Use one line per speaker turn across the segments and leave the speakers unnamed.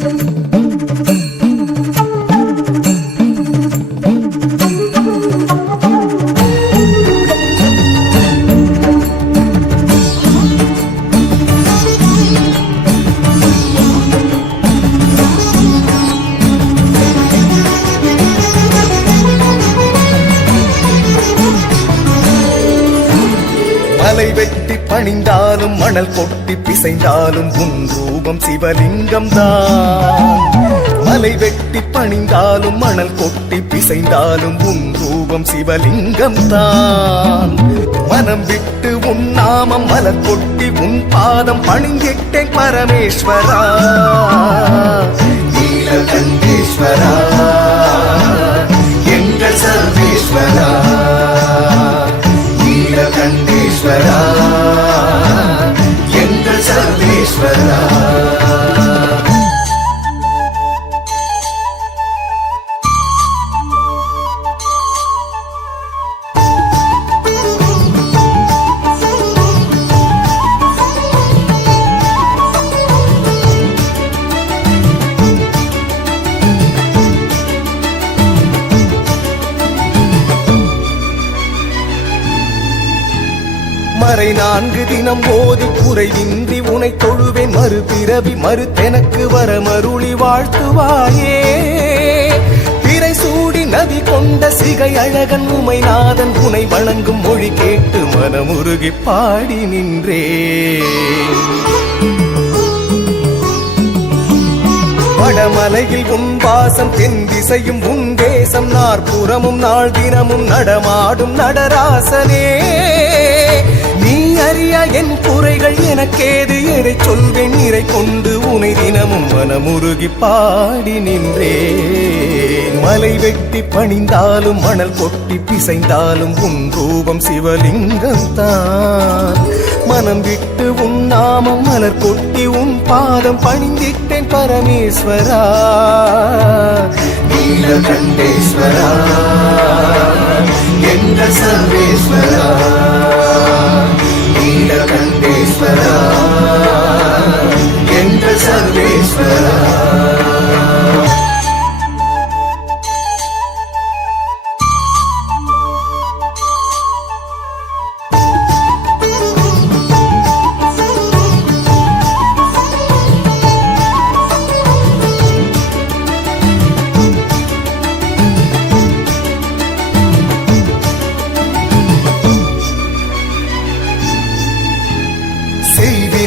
Thank you. மலை வெட்டி பணிந்தாலும் மணல் கொட்டி பிசைந்தாலும் உன் ரூபம் சிவலிங்கம் தான் மலை வெட்டி பணிந்தாலும் மணல் கொட்டி பிசைந்தாலும் உன் ரூபம் சிவலிங்கம் தான் மனம் விட்டு உன் நாமம் மலர் கொட்டி உன் பாதம் பணிந்திட்டேன் பரமேஸ்வரா. நீலகண்டேஸ்வரா. அரை நான்கு தினம் ஓதி குறைவின்றி உனை தொழுவேன். மறுபிறவி மறுத்தெனக்கு வர மருளி வாழ்த்துவாயே. திரை சூடி நதி கொண்ட சிகை அழகன் உமைநாதன் உனை வணங்கும் மொழி கேட்டு மனமுருகி பாடி நின்றே. வடமலையில் உன் வாசம் தென் திசையும் உன் தேசம். நாற்புறமும் நாள் தினமும் நடமாடும் நடராசனே. என் குறைகள் எனக்கேது எதை சொல்வேன்? நிறை கொண்டு உனை தினமும் மனமுருகி பாடி நின்றே மலை வெட்டி பணிந்தாலும் மணல் கொட்டி பிசைந்தாலும் உன் ரூபம் சிவலிங்கம் தான். மனம் விட்டு உன் நாமம் மலர் கொட்டி உன் பாதம் பணிந்திட்டேன் பரமேஸ்வரா. நீலகண்டேஸ்வரா என்ற சர்வேஸ்வரா. கண்டேஸ்வரா என்ற சர்வேஸ்வரா.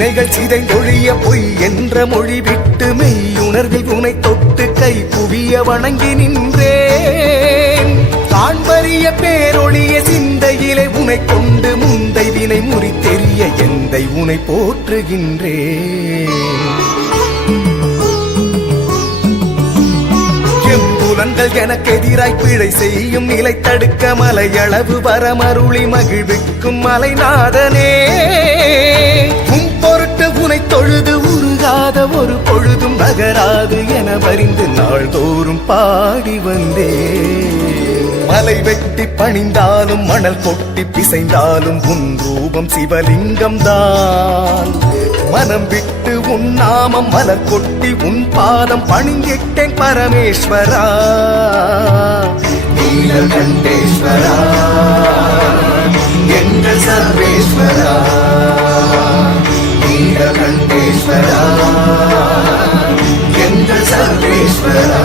செய்வினைகள் சிதைந்தொழிய பொய் என்ற மொழி விட்டு மெய்யுணர்வில் உனை தொட்டு கை குவிய வணங்கி நின்றேன். காண்பறிய பேரொழிய சிந்தையிலே உனை கொண்டு முந்தை வினை முறித்தெறிய எந்தை உனை போற்றுகின்றேன். எம்புலன்கள் எனக்கு எதிராய் பிழை செய்யும் நிலை தடுக்க மலையளவு வரமருளி மகிழ்விக்கும் மலைநாதனே. உன் பொருட்டு உனை தொழுது உருகாத ஒரு பொழுதும் நகராது என வரிந்து நாள்தோறும் பாடி வந்தே. மலை வெட்டி பணிந்தாலும் மணல் கொட்டி பிசைந்தாலும் உன் ரூபம் சிவலிங்கம் தான். மனம் விட்டு உன் நாமம் மலர் கொட்டி உன் பாதம் பணிந்திட்டேன் பரமேஸ்வரா. நீலகண்டேஸ்வரா எங்கள் சர்வேஸ்வரா. நீலகண்டேஸ்வரா எங்கள் சர்வேஸ்வரா.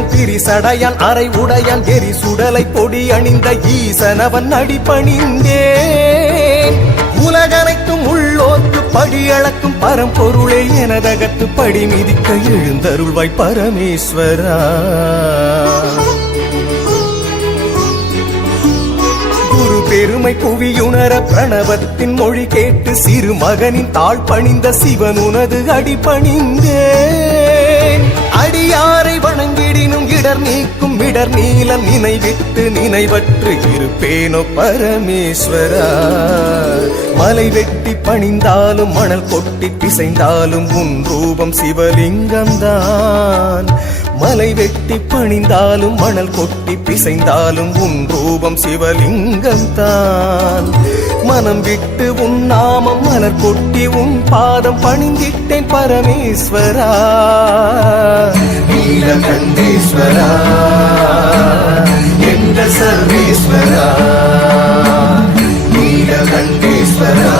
விழியுடையன் பிரிசடையான் அரை உடையான் எரி சுடலை பொடி அணிந்த ஈசனவன் அடிபணிந்தேன். உலகனைக்கும் உள்ளோர்க்கு படி அளக்கும் பரம்பொருளே எனதகத்து படி மிதிக்க எழுந்தருள்வாய் பரமேஸ்வரா. குரு பெருமை புவியுணர பிரணவத்தின் மொழி கேட்டு சிறு மகனின் தாழ் பணிந்த சிவன் உனது அடி பணிந்தேன் அடியாரை வணங்கிடினும் இடர் நீக்கும் இடர் நீல நினைவிட்டு நினைவற்று இருப்பேனோ பரமேஸ்வரா. மலை வெட்டி பணிந்தாலும் மணல் கொட்டி பிசைந்தாலும் உன் ரூபம் சிவலிங்கம்தான். மலை வெட்டி பணிந்தாலும் மணல் கொட்டி பிசைந்தாலும் உன் ரூபம் சிவலிங்கம் தான். மனம் விட்டு உன் நாமம் மலர் கொட்டி உன் பாதம் பணிந்திட்டேன் பரமேஸ்வரா. நீலகண்டேஸ்வரா என்ற சர்வேஸ்வரா. நீலகண்டேஸ்வரா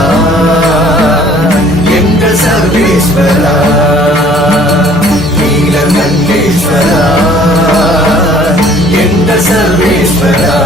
என்ற சர்வேஸ்வரா. சர்வேஸ்வரா என்ற சர்வேஸ்வரா.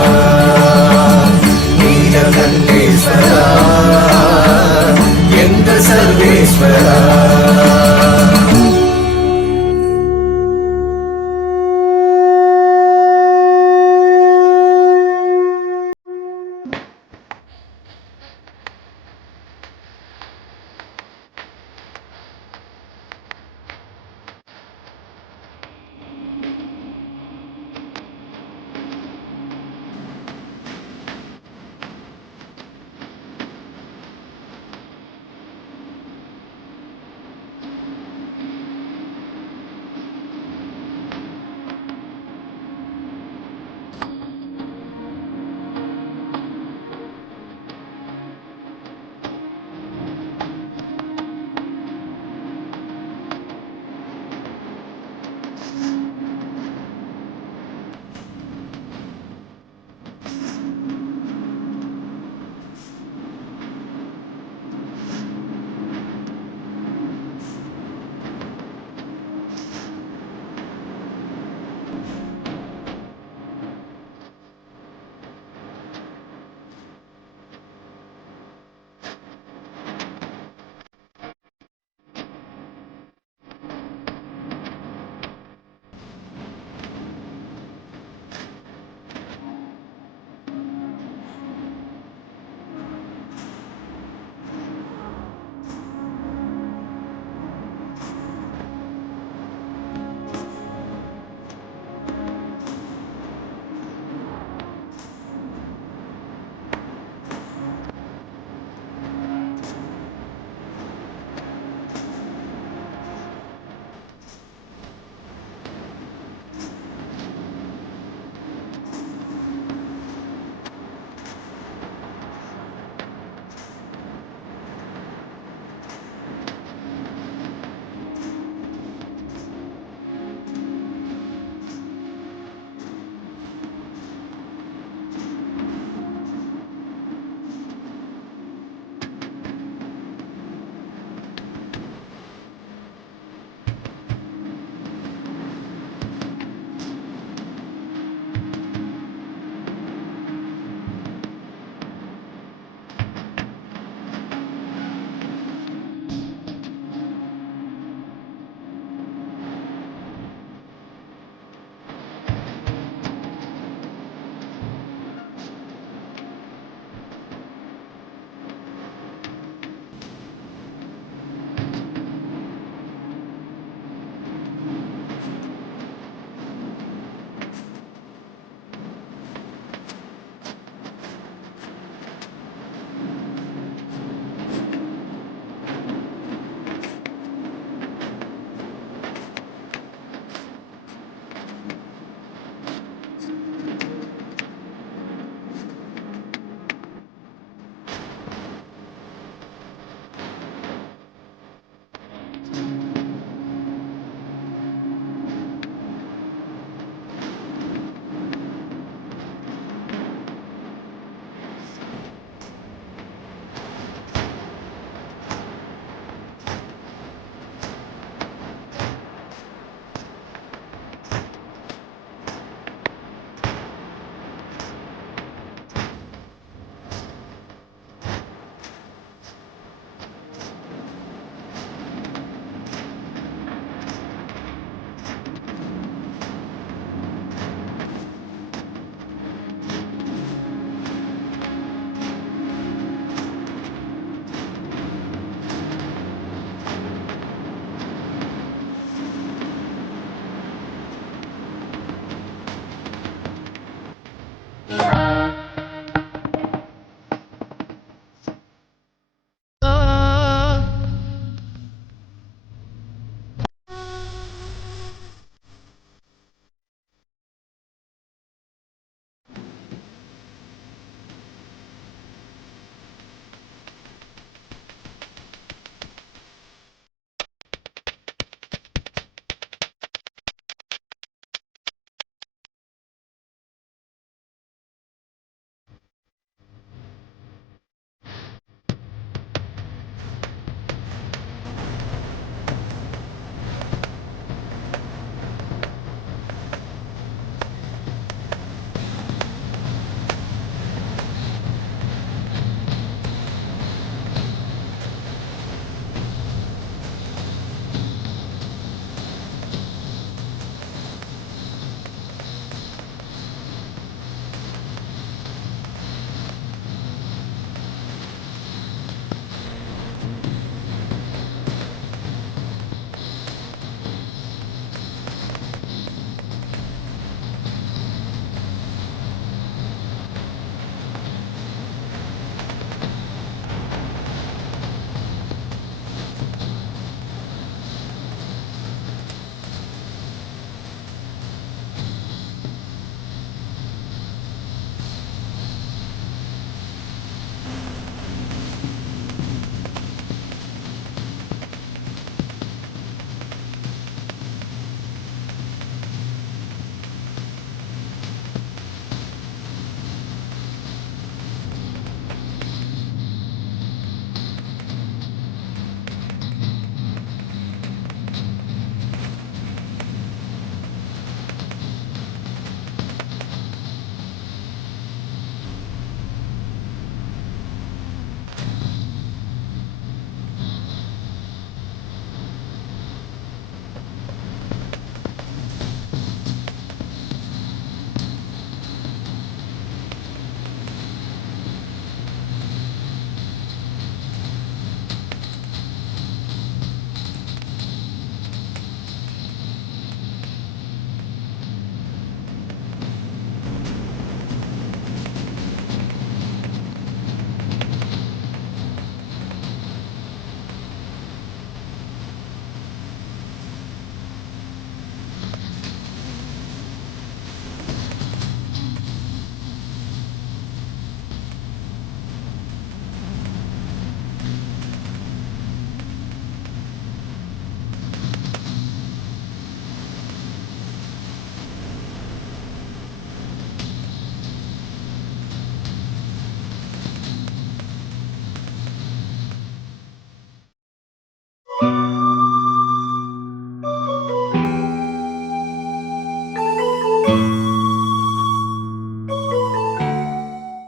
Bye.